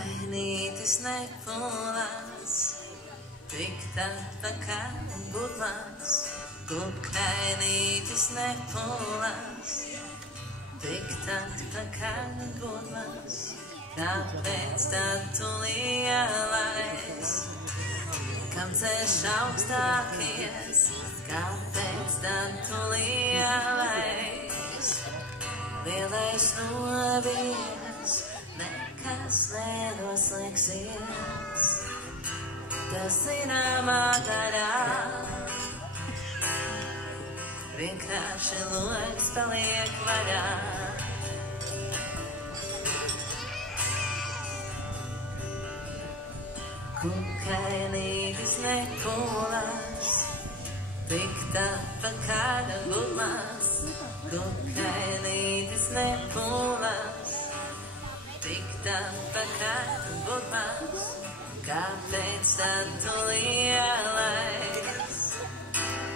Kukainītis nepūlās, tik atpakaļ būt maz. Kukainītis nepūlās, tik atpakaļ būt maz. Kāpēc tad tu lielais, kam ceļš augstākies? Kāpēc tad tu lielais, lielais novies, nekas nenoslēgsies? Tas zināmā darā, vienkārši logs paliek vaļā. Kukainītis nepūlās, tik atpakaļ būt maz. Kukainītis nepūlās, tik atpakaļ būt maz. Kāpēc tad tu lielais,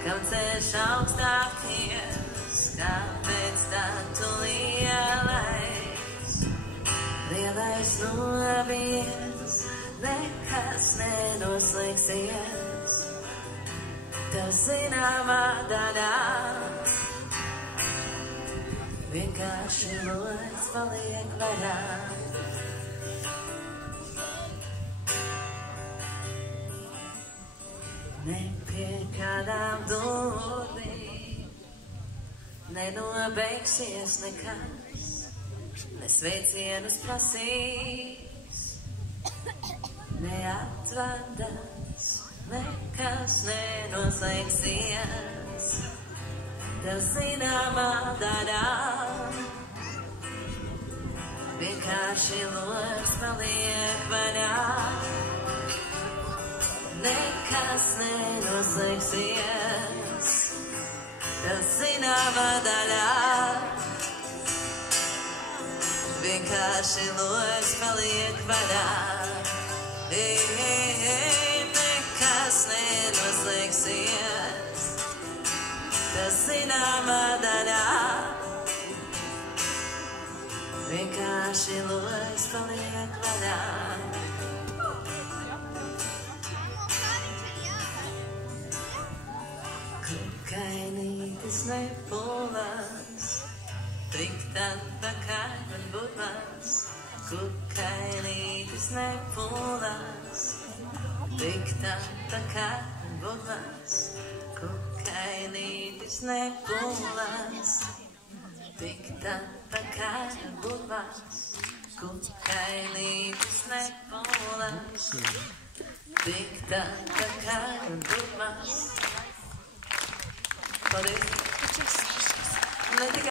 kam ceļš augstākies? Kāpēc tad tu lielais, lielais novies, nekas nenoslēgsies? Tev zināmā daļā, vienkārši logs paliek vaļā. Ne pie kādām durvīm nenobeigsies nekas, ne sveicienus prasīs, neatvadas, nekas nenoslēgsies. Tev zināmā daļā, vienkārši logs paliek vaļā. Nekas nenoslēgsies, tev zināmā daļā, vienkārši logs paliek vaļā. Nekas nenoslēgsies, tev zināmā daļā, vienkārši logs paliek vaļā. Kukainītis nepūlās, tik atpakaļ būt maz. Kukainītis nepūlās, tik atpakaļ būt maz. Kukainītis nepūlās, tik atpakaļ būt maz. Kukainītis nepūlās, tik atpakaļ būt maz. Paldies!